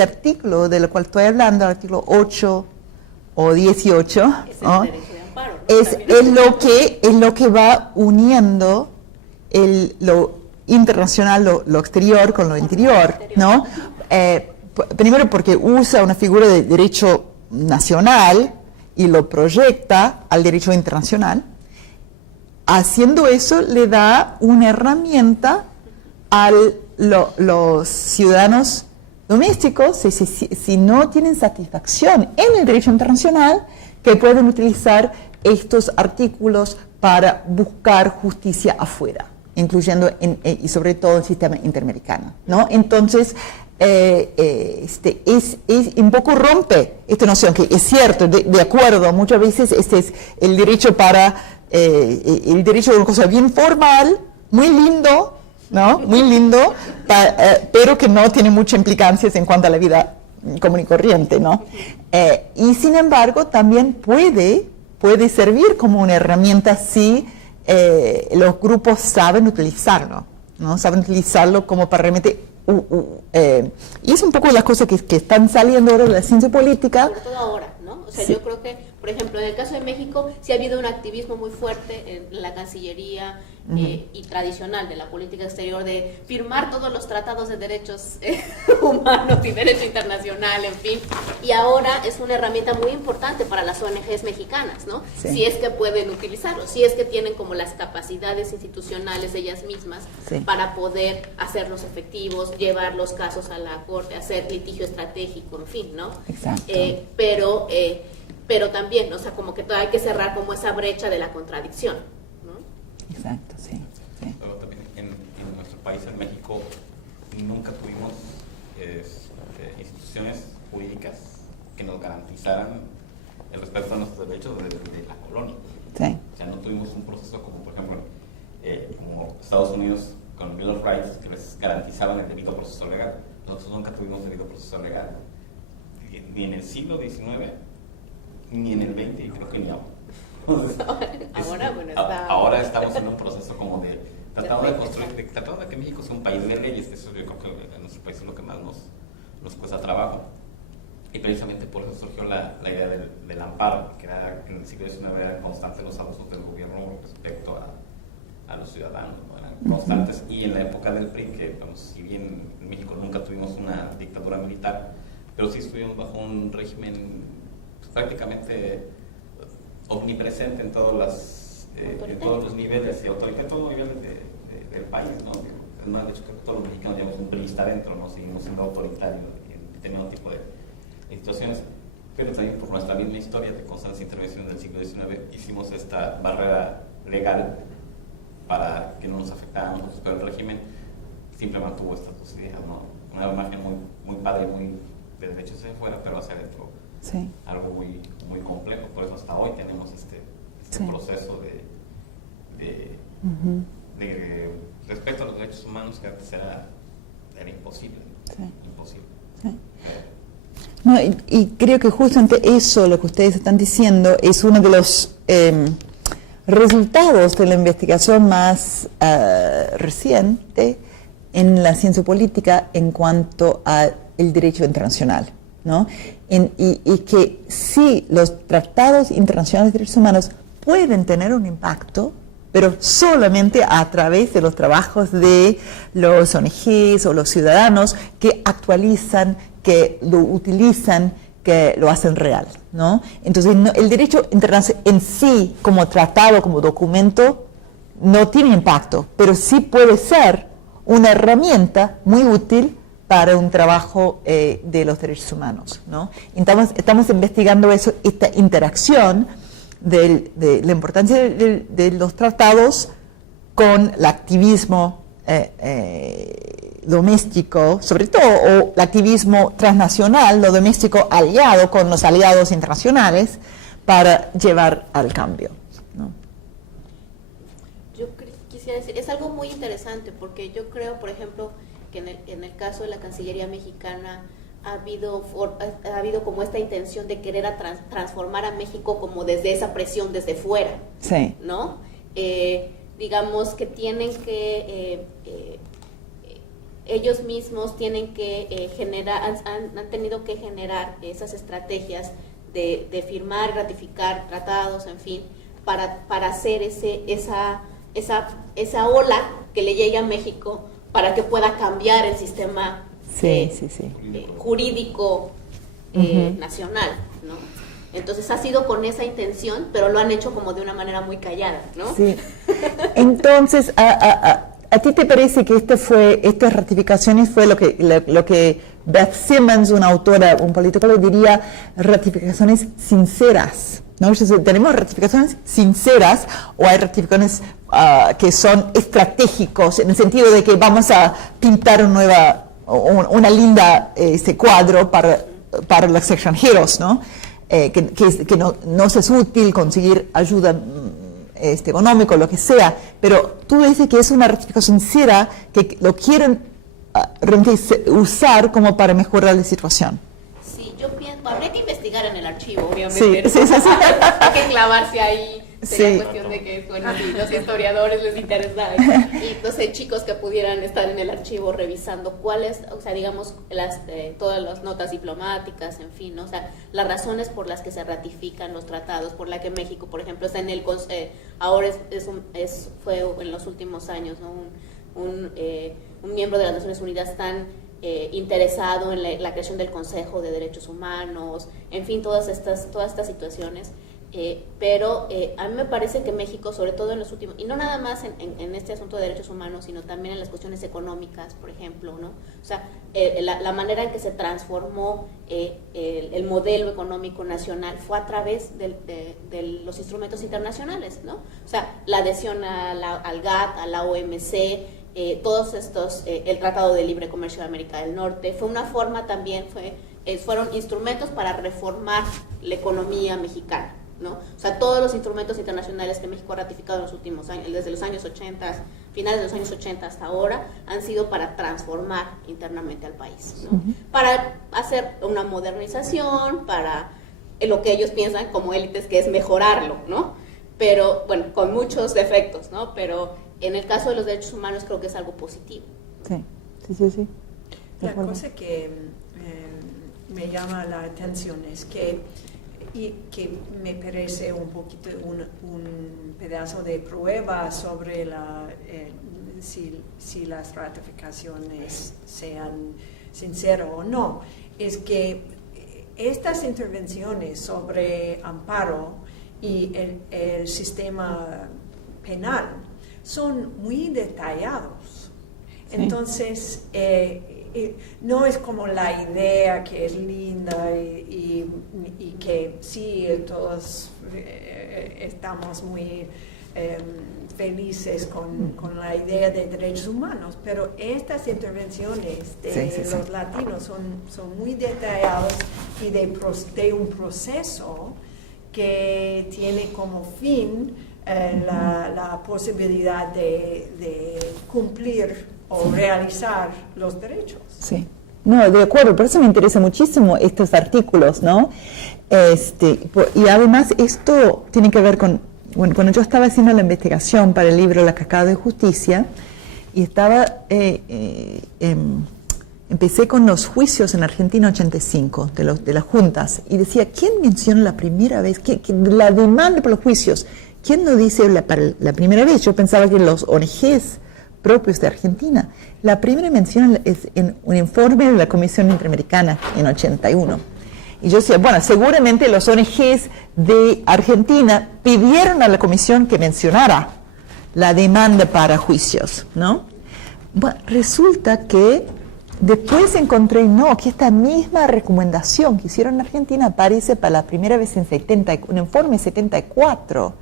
artículo del cual estoy hablando, el artículo 8 o 18, es, ¿no? Derecho de amparo, ¿no? es lo que va uniendo lo internacional, lo exterior con lo interior, ¿no? Primero porque usa una figura de derecho nacional y lo proyecta al derecho internacional. Haciendo eso le da una herramienta a los ciudadanos domésticos, si no tienen satisfacción en el derecho internacional, que pueden utilizar estos artículos para buscar justicia afuera, incluyendo y sobre todo el sistema interamericano, ¿no? Entonces, un poco rompe esta noción, que es cierto, de acuerdo, muchas veces este es el derecho el derecho de una cosa bien formal, muy lindo, ¿no? Muy lindo, pero que no tiene muchas implicancias en cuanto a la vida común y corriente, ¿no? Y sin embargo, también puede servir como una herramienta si los grupos saben utilizarlo, ¿no? Saben utilizarlo como para realmente... y es un poco las cosas que están saliendo ahora de la ciencia política. Sobre todo ahora, ¿no? O sea, Sí. yo creo que, por ejemplo, en el caso de México, sí ha habido un activismo muy fuerte en la Cancillería y tradicional de la política exterior de firmar todos los tratados de derechos humanos y derecho internacional, en fin. Y ahora es una herramienta muy importante para las ONGs mexicanas, ¿no? Sí. Si es que pueden utilizarlo, si es que tienen como las capacidades institucionales ellas mismas Sí. para poder hacerlos efectivos, llevar los casos a la corte, hacer litigio estratégico, en fin, ¿no? Exacto. Pero también, o sea, como que todavía hay que cerrar como esa brecha de la contradicción, ¿no? Exacto, sí. Sí. Pero también en nuestro país, en México, nunca tuvimos instituciones jurídicas que nos garantizaran el respeto a nuestros derechos desde la colonia. Sí. O sea, no tuvimos un proceso como, por ejemplo, como Estados Unidos con el Bill of Rights, que les garantizaban el debido proceso legal. Nosotros nunca tuvimos debido proceso legal, ni en el siglo XIX, ni en el XX, y creo que ni ahora. Entonces, Ahora, bueno, está... ahora estamos en un proceso como de tratando de construir, tratando de que México sea un país de leyes. Eso yo creo que en nuestro país es lo que más nos cuesta trabajo. Y precisamente por eso surgió la idea del amparo, que era en el siglo XIX eran constantes los abusos del gobierno respecto a los ciudadanos, ¿no? Eran constantes. Y en la época del PRI, que si bien en México nunca tuvimos una dictadura militar, pero sí estuvimos bajo un régimen pues, prácticamente omnipresente en todos los niveles y autoritario en todos los niveles del país, ¿no? No han hecho que todos los mexicanos llevamos un priista dentro, ¿no? Seguimos siendo autoritarios en determinado tipo de situaciones, pero también por nuestra misma historia de constantes intervenciones del siglo XIX hicimos esta barrera legal para que no nos afectara a nosotros, pero el régimen siempre mantuvo estas dos ideas, ¿no? Una imagen muy padre, muy de derechos hacia afuera, pero hacia adentro Sí. algo muy complejo. Por eso hasta hoy tenemos este Sí. proceso de respeto a los derechos humanos que antes era imposible. Sí. Imposible. Sí. No, y creo que justamente eso, lo que ustedes están diciendo, es uno de los resultados de la investigación más reciente en la ciencia política en cuanto al derecho internacional, ¿no? Y que sí, los tratados internacionales de derechos humanos pueden tener un impacto, pero solamente a través de los trabajos de los ONGs o los ciudadanos que actualizan, que lo utilizan, que lo hacen real, ¿no? Entonces, el derecho internacional en sí, como tratado, como documento, no tiene impacto, pero sí puede ser una herramienta muy útil para un trabajo de los derechos humanos, ¿no? Estamos investigando eso, esta interacción de la importancia de los tratados con el activismo doméstico, sobre todo, o el activismo transnacional, lo doméstico aliado con los aliados internacionales para llevar al cambio, ¿no? Yo quisiera decir, es algo muy interesante porque yo creo, por ejemplo, que en el caso de la Cancillería mexicana ha habido como esta intención de querer transformar a México como desde esa presión, desde fuera, Sí. ¿no? Digamos que tienen que, ellos mismos tienen que generar, han tenido que generar esas estrategias de firmar, ratificar tratados, en fin, para hacer esa ola que le llegue a México para que pueda cambiar el sistema jurídico nacional, ¿no? Entonces ha sido con esa intención, pero lo han hecho como de una manera muy callada, ¿no? Sí. Entonces, ¿a ti te parece que estas ratificaciones fue lo que Beth Simmons, una autora, un politólogo, diría ratificaciones sinceras, ¿no? ¿Tenemos ratificaciones sinceras o hay ratificaciones que son estratégicos en el sentido de que vamos a pintar una linda cuadro para los extranjeros, ¿no? Que nos es útil conseguir ayuda económica, lo que sea, pero tú dices que es una ratificación sincera que lo quieren usar como para mejorar la situación. Sí, yo pienso, habría que investigar en el archivo, obviamente. Sí. Hay que clavarse ahí Sería cuestión de que, bueno, si los historiadores les interesa y no sé, chicos que pudieran estar en el archivo revisando cuáles, o sea, digamos, todas las notas diplomáticas, en fin, ¿no? O sea, las razones por las que se ratifican los tratados, por la que México, por ejemplo, está en el ahora fue en los últimos años, ¿no? Un miembro de las Naciones Unidas tan interesado en la creación del Consejo de Derechos Humanos, en fin, todas estas situaciones. Pero a mí me parece que México, sobre todo en los últimos, y no nada más en este asunto de derechos humanos, sino también en las cuestiones económicas, por ejemplo, ¿no? O sea, la manera en que se transformó el modelo económico nacional fue a través de los instrumentos internacionales, ¿no? O sea, la adhesión al GATT, a la OMC, todos estos, el Tratado de Libre Comercio de América del Norte, fue una forma también, fueron instrumentos para reformar la economía mexicana, ¿no? O sea, todos los instrumentos internacionales que México ha ratificado en los últimos años, desde los años 80, finales de los años 80 hasta ahora, han sido para transformar internamente al país, ¿no? Para hacer una modernización, para lo que ellos piensan como élites que es mejorarlo, ¿no? Pero, bueno, con muchos defectos, ¿no? Pero en el caso de los derechos humanos creo que es algo positivo. Sí. La cosa que me llama la atención es que me parece un poquito un pedazo de prueba sobre si las ratificaciones sean sinceras o no, es que estas intervenciones sobre amparo y el sistema penal son muy detallados. Sí. Entonces, no es como la idea que es linda y que sí, todos estamos muy felices con la idea de derechos humanos, pero estas intervenciones de los latinos son muy detalladas y de un proceso que tiene como fin la posibilidad de cumplir o realizar los derechos. Sí, no, de acuerdo, por eso me interesa muchísimo estos artículos, ¿no? Y además esto tiene que ver con, bueno, cuando yo estaba haciendo la investigación para el libro La Cascada de Justicia, y empecé con los juicios en Argentina 85, de las juntas, y decía, ¿quién menciona la primera vez, la demanda por los juicios? ¿Quién lo dice para la primera vez? Yo pensaba que los ONGs propios de Argentina. La primera mención es en un informe de la Comisión Interamericana en 81. Y yo decía, bueno, seguramente los ONGs de Argentina pidieron a la Comisión que mencionara la demanda para juicios, ¿no? Bueno, resulta que después encontré, que esta misma recomendación que hicieron en Argentina aparece para la primera vez en un informe 74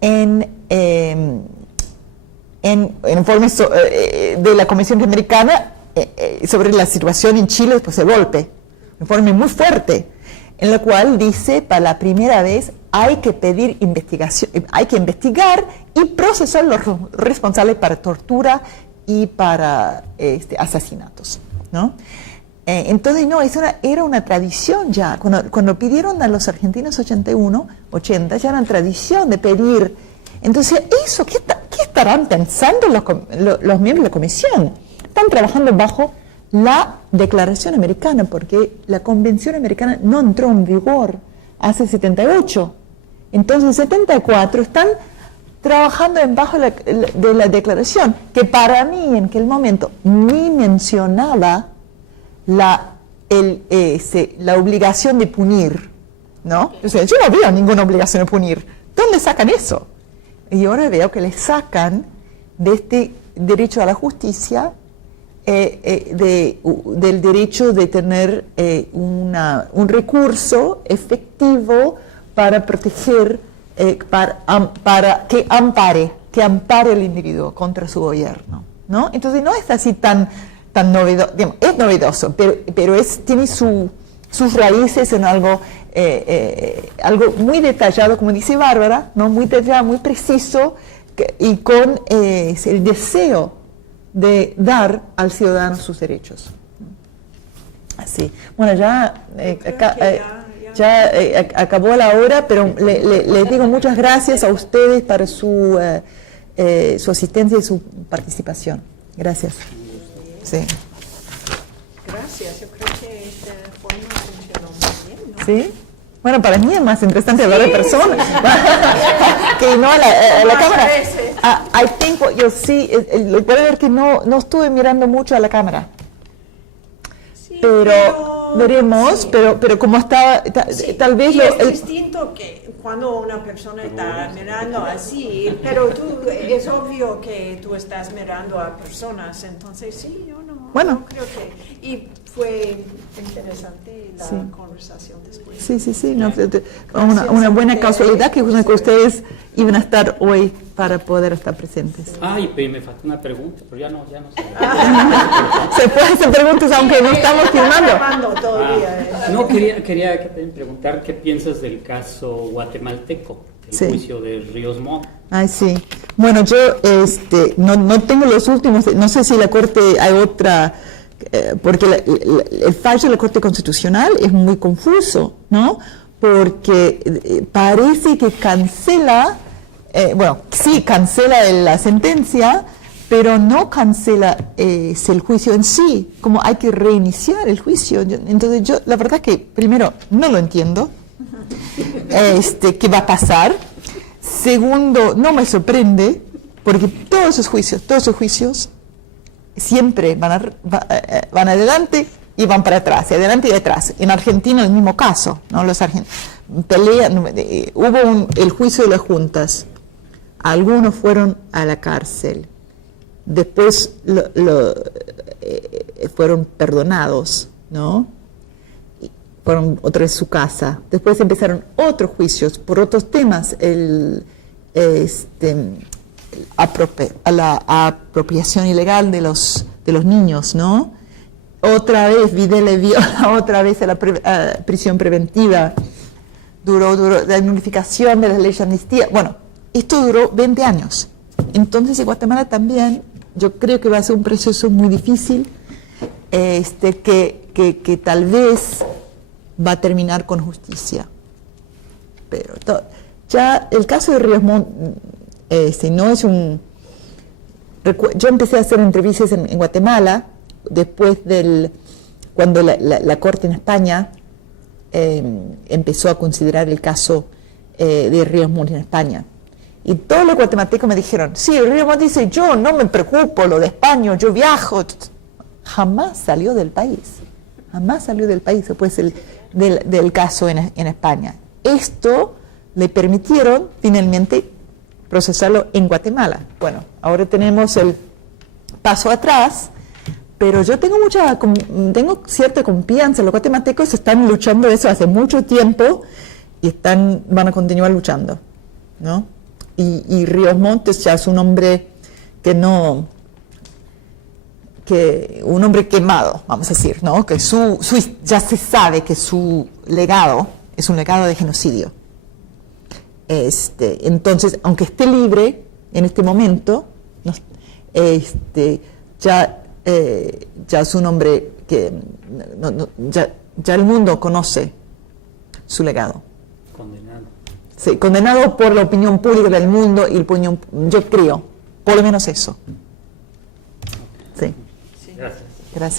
en informes de la Comisión Interamericana sobre la situación en Chile después del golpe. Un informe muy fuerte, en el cual dice, para la primera vez hay que pedir investigación, hay que investigar y procesar los responsables para tortura y para asesinatos, ¿no? Entonces, era una tradición ya. Cuando pidieron a los argentinos 80, ya era una tradición de pedir. Entonces, ¿qué estarán pensando los miembros de la comisión? Están trabajando bajo la Declaración Americana, porque la Convención Americana no entró en vigor hace 78. Entonces, en 74 están trabajando bajo de la Declaración, que para mí en aquel momento ni mencionaba la obligación de punir, ¿no? O sea, yo no veo ninguna obligación de punir. ¿Dónde sacan eso? Y ahora veo que le sacan de este derecho a la justicia, del derecho de tener un recurso efectivo para proteger, para que ampare el individuo contra su gobierno, ¿no? Entonces no es así tan novedoso, digamos, es novedoso, pero tiene sus raíces en algo muy detallado, como dice Bárbara, ¿no? Muy detallado, muy preciso, y con el deseo de dar al ciudadano sus derechos. Así. Bueno, ya... Ya acabó la hora, pero les digo muchas gracias a ustedes para su asistencia y su participación. Gracias. Sí. Gracias, yo creo que esta forma funcionó muy bien, ¿no? ¿Sí? Bueno, para mí es más interesante hablar de personas que no a la cámara. I think what you'll see, puede ver que no estuve mirando mucho a la cámara. Sí, pero veremos, sí. pero como estaba, Sí, tal vez... y es distinto que cuando una persona está mirando así, pero es obvio que tú estás mirando a personas, entonces sí, yo no Bueno. creo que... Y fue interesante la Sí. conversación después. Sí, no, una buena casualidad que ustedes iban a estar hoy para poder estar presentes. Ay, pero me faltó una pregunta, pero ya no sé. Se puede hacer preguntas aunque no estamos filmando. Grabando todavía. No, quería preguntar qué piensas del caso guatemalteco, el Sí. juicio de Ríos Montt. Ay, sí. Bueno, yo no tengo los últimos, no sé si la Corte hay otra, porque el fallo de la Corte Constitucional es muy confuso, ¿no? Porque parece que cancela, sí cancela la sentencia, pero no cancela el juicio en sí, como hay que reiniciar el juicio. Entonces yo, la verdad que primero no lo entiendo, qué va a pasar. Segundo, no me sorprende, porque todos esos juicios siempre van adelante y van para atrás, y adelante y atrás. En Argentina el mismo caso, ¿no? Los hubo el juicio de las juntas, algunos fueron a la cárcel, después fueron perdonados, ¿no? Fueron otra vez a su casa. Después empezaron otros juicios por otros temas, la apropiación ilegal de los niños, ¿no? Otra vez Videla viola, otra vez a la prisión preventiva. Duró la unificación de la ley de amnistía. Bueno, esto duró 20 años. Entonces en Guatemala también, yo creo que va a ser un proceso muy difícil, que tal vez va a terminar con justicia. Pero ya el caso de Ríos Montt no es un... Yo empecé a hacer entrevistas en Guatemala después cuando la Corte en España empezó a considerar el caso de Ríos Montt en España. Y todos los guatemaltecos me dijeron, sí, Ríos Montt dice, yo no me preocupo, lo de España, yo viajo. Jamás salió del país. Jamás salió del país después del caso en España. Esto le permitieron finalmente procesarlo en Guatemala. Bueno, ahora tenemos el paso atrás, pero yo tengo cierta confianza. Los guatemaltecos están luchando eso hace mucho tiempo y van a continuar luchando, ¿no? Y Ríos Montt ya es un hombre un hombre quemado, vamos a decir, ¿no? Que ya se sabe que su legado es un legado de genocidio. Entonces, aunque esté libre en este momento, ya es un hombre que ya el mundo conoce su legado. Condenado. Sí, condenado por la opinión pública del mundo y yo creo, por lo menos eso. Sí. Gracias. Gracias.